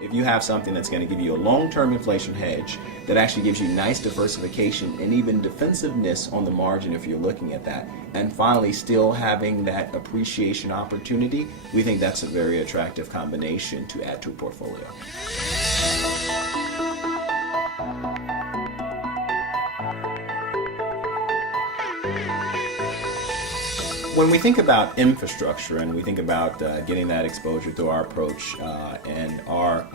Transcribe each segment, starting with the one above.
If you have something that's going to give you a long-term inflation hedge that actually gives you nice diversification and even defensiveness on the margin if you're looking at that, and finally still having that appreciation opportunity, we think that's a very attractive combination to add to a portfolio. When we think about infrastructure and we think about getting that exposure through our approach and our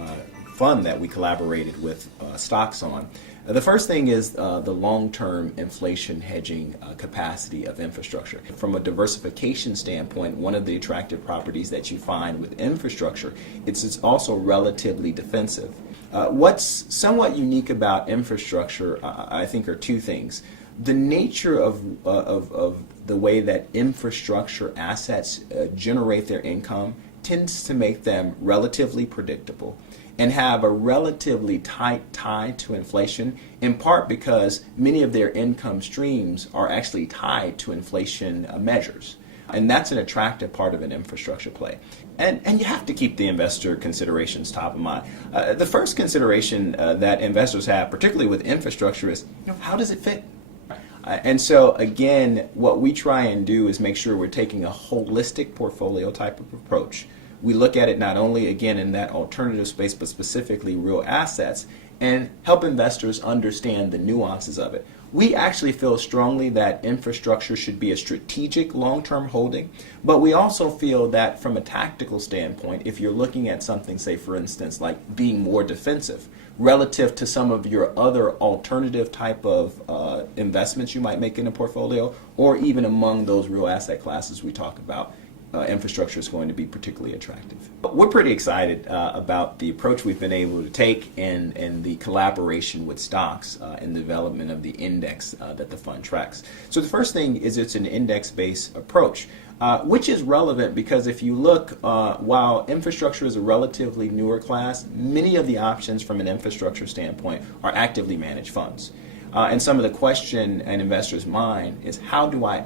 fund that we collaborated with stocks on, the first thing is the long-term inflation hedging capacity of infrastructure. From a diversification standpoint, one of the attractive properties that you find with infrastructure, it's also relatively defensive. What's somewhat unique about infrastructure, I think, are two things. The nature of the way that infrastructure assets generate their income tends to make them relatively predictable and have a relatively tight tie to inflation, in part because many of their income streams are actually tied to inflation measures. And that's an attractive part of an infrastructure play. And you have to keep the investor considerations top of mind. The first consideration that investors have, particularly with infrastructure, is how does it fit? And so again, what we try and do is make sure we're taking a holistic portfolio type of approach. We look at it not only, again, in that alternative space, but specifically real assets, and help investors understand the nuances of it. We actually feel strongly that infrastructure should be a strategic long-term holding, but we also feel that from a tactical standpoint, if you're looking at something, say for instance, like being more defensive relative to some of your other alternative type of investments you might make in a portfolio, or even among those real asset classes we talk about, infrastructure is going to be particularly attractive. But we're pretty excited about the approach we've been able to take and the collaboration with stocks in the development of the index that the fund tracks. So the first thing is it's an index-based approach, which is relevant because if you look, while infrastructure is a relatively newer class, many of the options from an infrastructure standpoint are actively managed funds. And some of the question in investors' mind is, how do I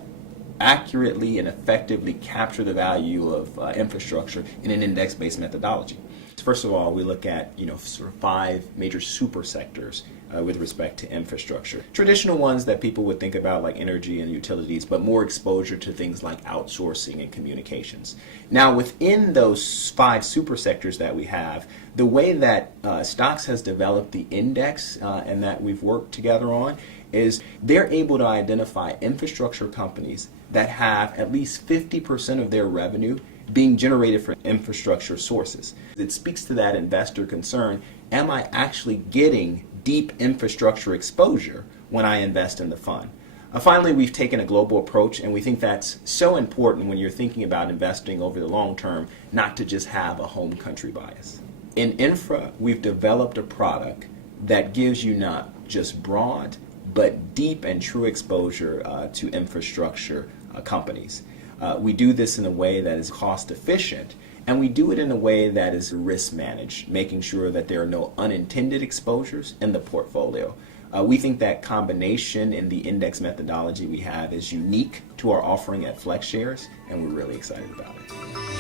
accurately and effectively capture the value of infrastructure in an index-based methodology? First of all, we look at sort of 5 major super sectors with respect to infrastructure. Traditional ones that people would think about, like energy and utilities, but more exposure to things like outsourcing and communications. Now, within those 5 super sectors that we have, the way that stocks has developed the index and that we've worked together on is they're able to identify infrastructure companies that have at least 50% of their revenue being generated from infrastructure sources. It speaks to that investor concern, am I actually getting deep infrastructure exposure when I invest in the fund? Finally, we've taken a global approach, and we think that's so important when you're thinking about investing over the long term, not to just have a home country bias. In infra, we've developed a product that gives you not just broad, but deep and true exposure to infrastructure companies. We do this in a way that is cost efficient, and we do it in a way that is risk managed, making sure that there are no unintended exposures in the portfolio. We think that combination in the index methodology we have is unique to our offering at FlexShares, and we're really excited about it.